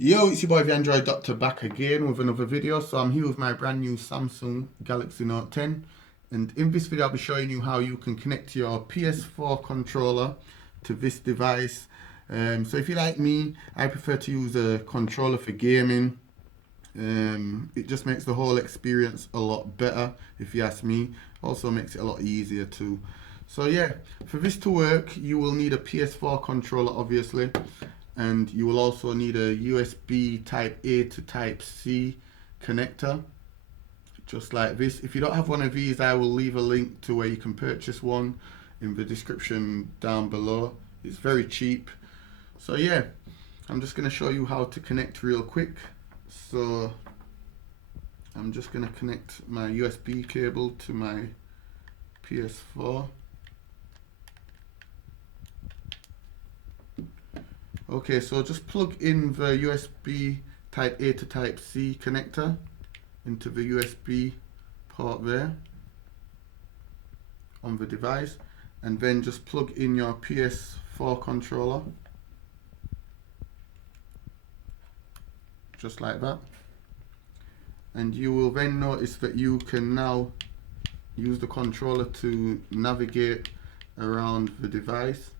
Yo, it's your boy the Android Doctor back again with another video. So I'm here with my brand new Samsung Galaxy Note 10, and in this video I'll be showing you how you can connect your PS4 controller to this device. So if you're like me, I prefer to use a controller for gaming. It just makes the whole experience a lot better, if you ask me. Also makes it a lot easier too. So yeah, for this to work you will need a PS4 controller obviously, and you will also need a USB type A to type C connector, just like this. If you don't have one of these, I will leave a link to where you can purchase one in the description down below. It's very cheap. So yeah, I'm just going to show you how to connect real quick. So I'm just going to connect my USB cable to my PS4. Okay, so just plug in the USB type A to type C connector into the USB port there on the device, and then just plug in your PS4 controller, just like that. And you will then notice that you can now use the controller to navigate around the device.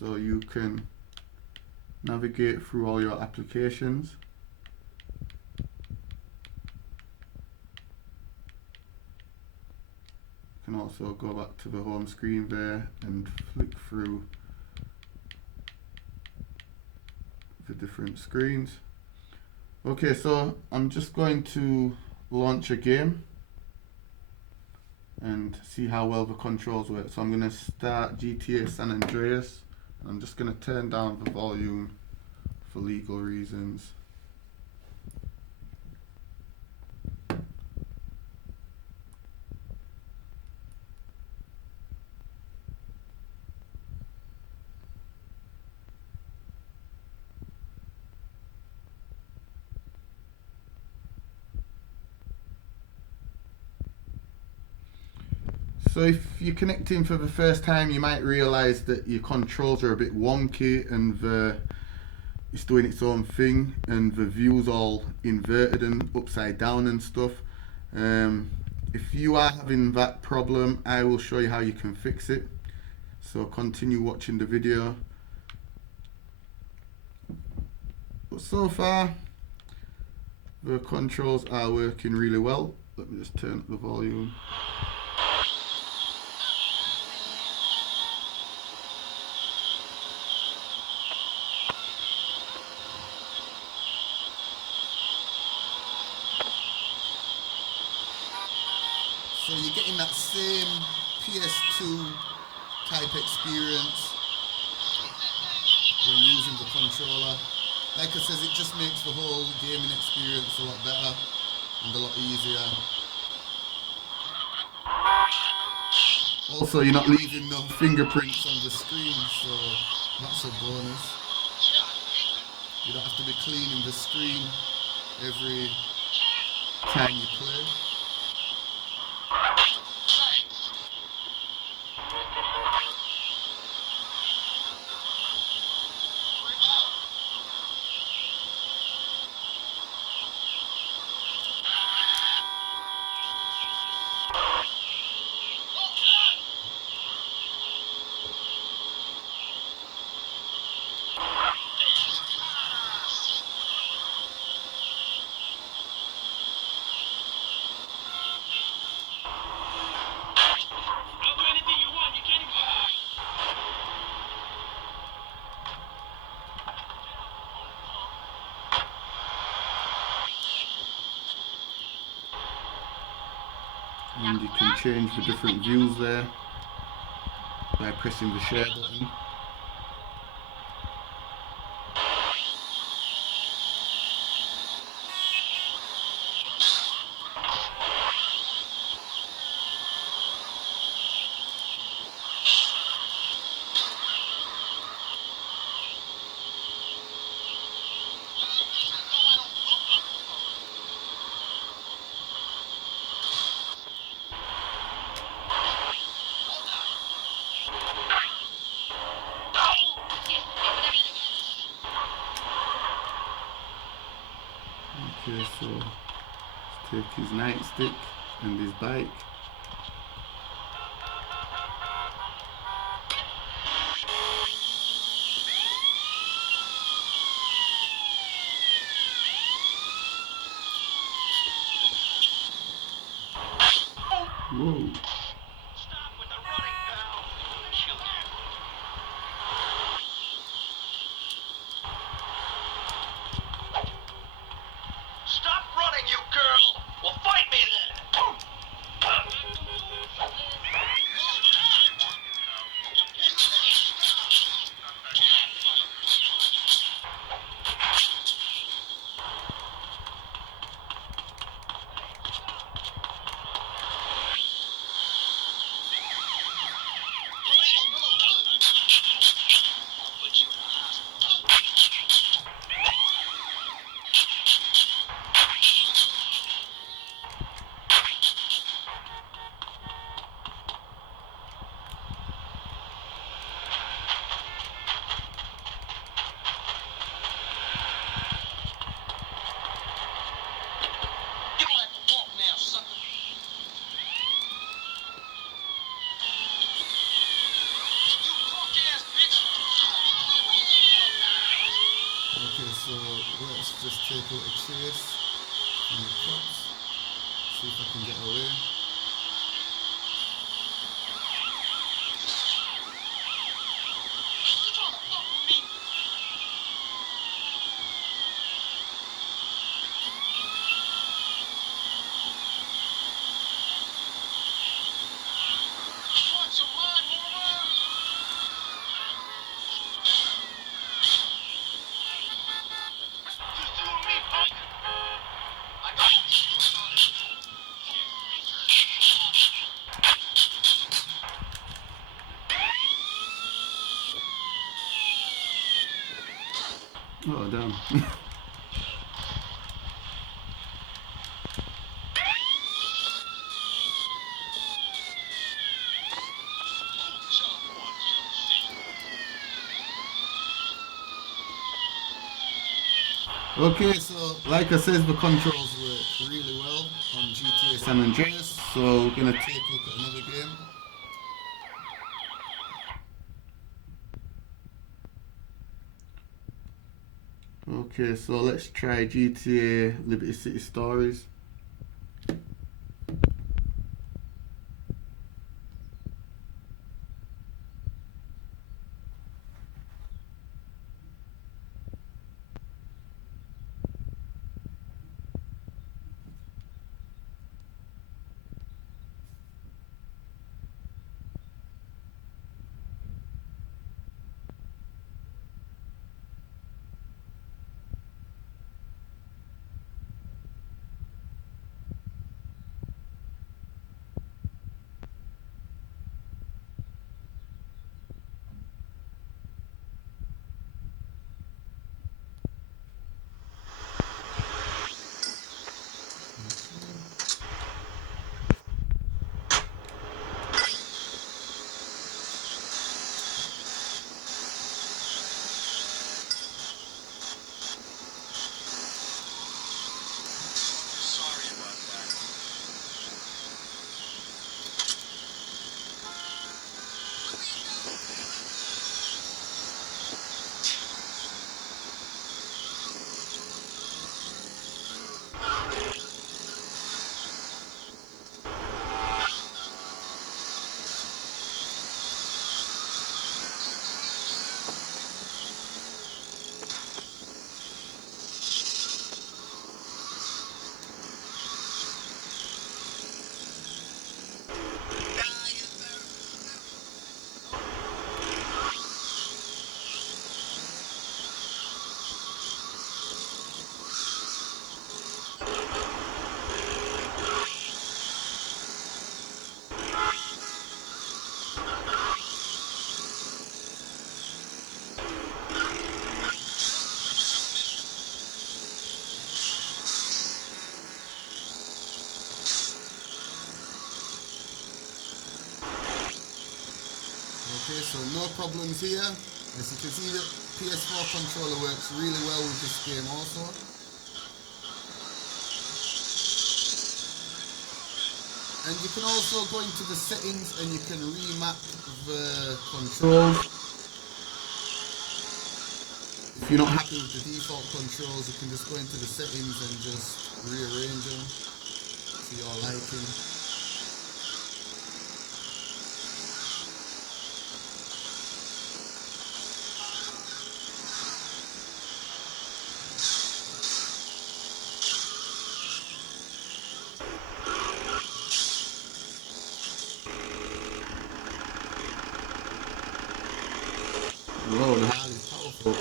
So you can navigate through all your applications. You can also go back to the home screen there and flick through the different screens. Okay, so I'm just going to launch a game and see how well the controls work. So I'm going to start GTA San Andreas. I'm just going to turn down the volume for legal reasons. So if you're connecting for the first time, you might realize that your controls are a bit wonky and it's doing its own thing, and the view's all inverted and upside down and stuff. If you are having that problem, I will show you how you can fix it. So continue watching the video. But so far, the controls are working really well. Let me just turn up the volume. So you're getting that same PS2 type experience when using the controller. Like I said, it just makes the whole gaming experience a lot better and a lot easier. Also, you're not leaving no fingerprints on the screen, so that's a bonus. You don't have to be cleaning the screen every time you play. And you can change the different views there by pressing the share button. Okay, so let's take his nightstick and his bike. Whoa. Stop with the running, pal. Kill you. Stop running, you girl. Well, fight me then. Police, move. I'll put you in the hospital. You're gonna have to walk now, sucker. You punk ass bitch. Okay, so let's just take a little chase from the cops. See if I can get away. You trying to fuck with me? You want some mind, moron? Just you and me, punk. I got you. Oh, damn. Okay, so like I said, the controls work really well on GTA San Andreas, so we're gonna take a look at another game. Okay, so let's try GTA Liberty City Stories. Sorry about that. Okay, so no problems here. As you can see, the PS4 controller works really well with this game also. And you can also go into the settings and you can remap the controls. If you're not happy with the default controls, you can just go into the settings and just rearrange them to your liking. Whoa, the Harley's powerful.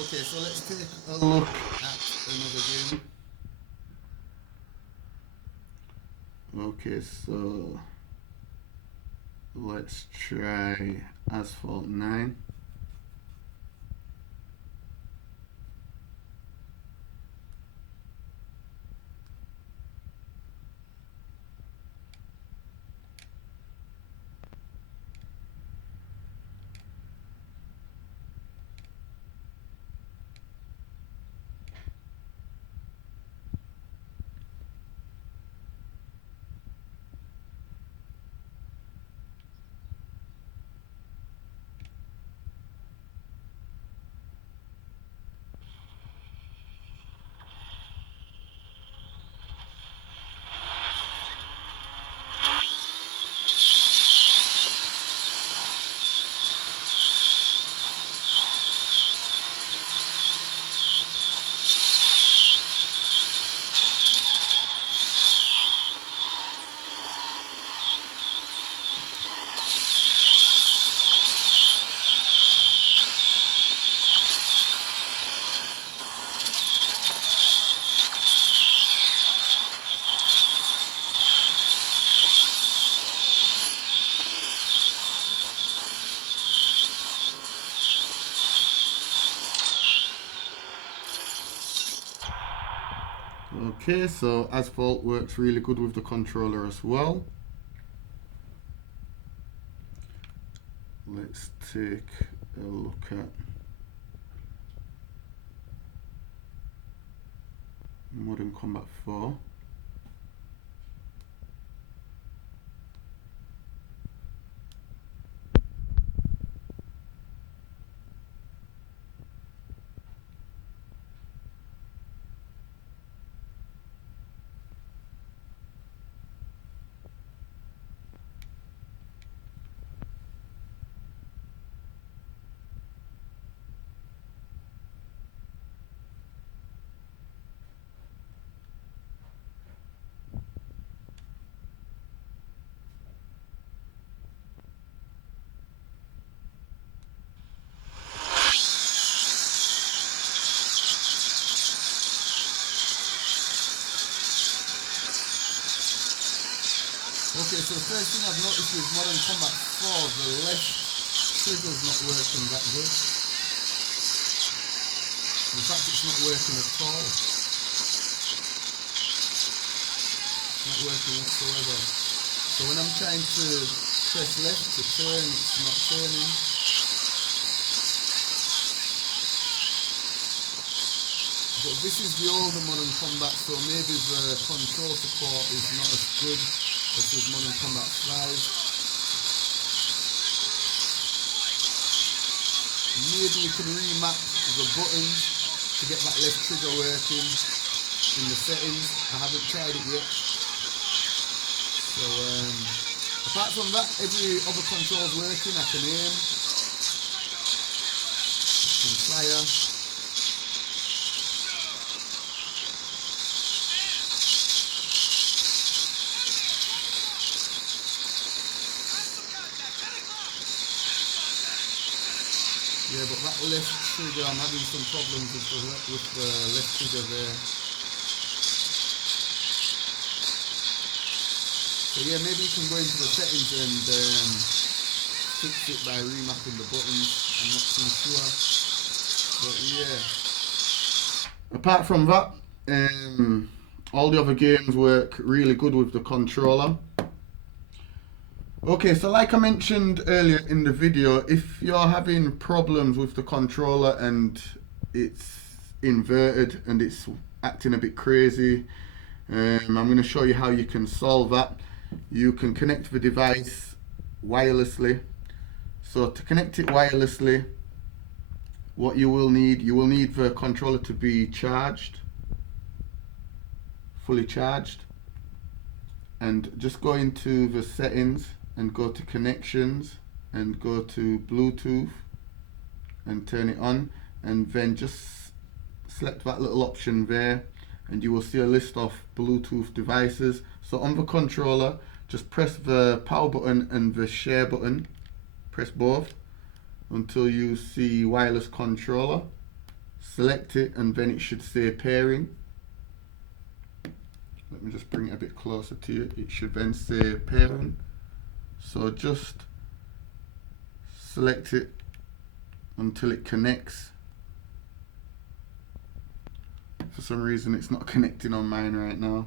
Okay, so let's take a look at another game. Okay, so let's try Asphalt 9. Okay, so Asphalt works really good with the controller as well. Let's take a look at Modern Combat 4. Okay, so the first thing I've noticed with Modern Combat 4, the left trigger's not working that good. In fact, it's not working at all. It's not working whatsoever. So when I'm trying to press left to turn, it's not turning. But this is the older Modern Combat, so maybe the control support is not as good. This is Modern Combat 5. Maybe you can remap the buttons to get that left trigger working in the settings. I haven't tried it yet. So apart from that, every other control's working. I can aim, I can fire. Yeah, but that left trigger, I'm having some problems with the left trigger there. So yeah, maybe you can go into the settings and fix it by remapping the buttons. I'm not too sure. But yeah. Apart from that, all the other games work really good with the controller. Okay, so like I mentioned earlier in the video, if you're having problems with the controller and it's inverted and it's acting a bit crazy, I'm going to show you how you can solve that. You can connect the device wirelessly. So to connect it wirelessly, what you will need the controller to be charged, fully charged, and just go into the settings and go to connections and go to Bluetooth and turn it on, and then just select that little option there and you will see a list of Bluetooth devices. So on the controller, just press the power button and the share button, press both until you see wireless controller, select it, and then it should say pairing. Let me just bring it a bit closer to you. It should then say pairing. So just select it until it connects. For some reason it's not connecting on mine right now.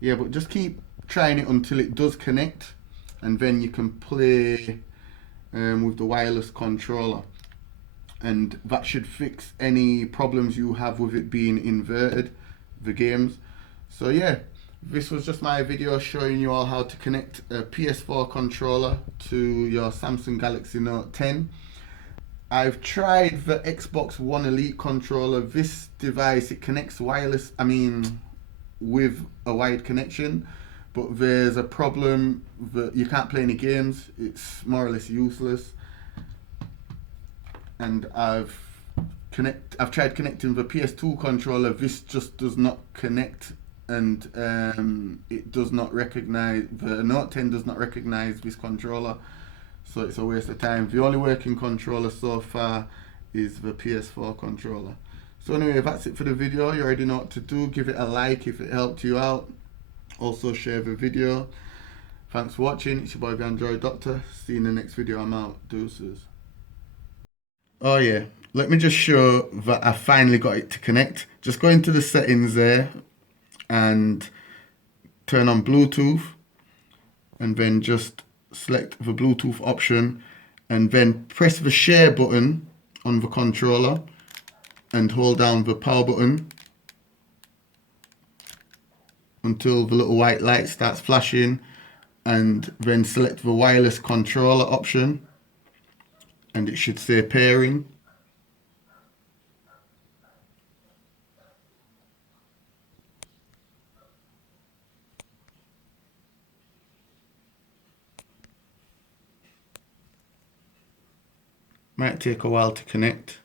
Yeah, but just keep trying it until it does connect, and then you can play with the wireless controller, and that should fix any problems you have with it being inverted, the games. So yeah, this was just my video showing you all how to connect a PS4 controller to your Samsung Galaxy Note 10. I've tried the Xbox One Elite controller. This device, it connects wireless, with a wired connection, but there's a problem that you can't play any games. It's more or less useless. And I've tried connecting the PS2 controller. This just does not connect, and it does not recognize, the Note 10 does not recognize this controller, so it's a waste of time. The only working controller so far is the PS4 controller. So anyway, that's it for the video. You already know what to do. Give it a like if it helped you out. Also share the video. Thanks for watching. It's your boy the Android Doctor. See you in the next video. I'm out. Deuces. Oh yeah, let me just show that I finally got it to connect. Just go into the settings there and turn on Bluetooth, and then just select the Bluetooth option and then press the share button on the controller and hold down the power button until the little white light starts flashing, and then select the wireless controller option and it should say pairing. Might take a while to connect.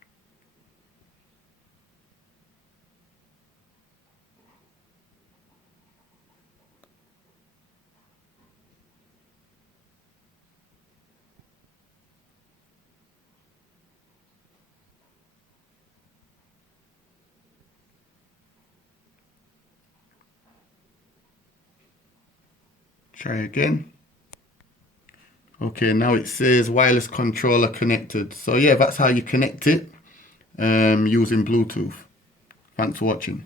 Try again. Okay, now it says wireless controller connected. So yeah, that's how you connect it using Bluetooth. Thanks for watching.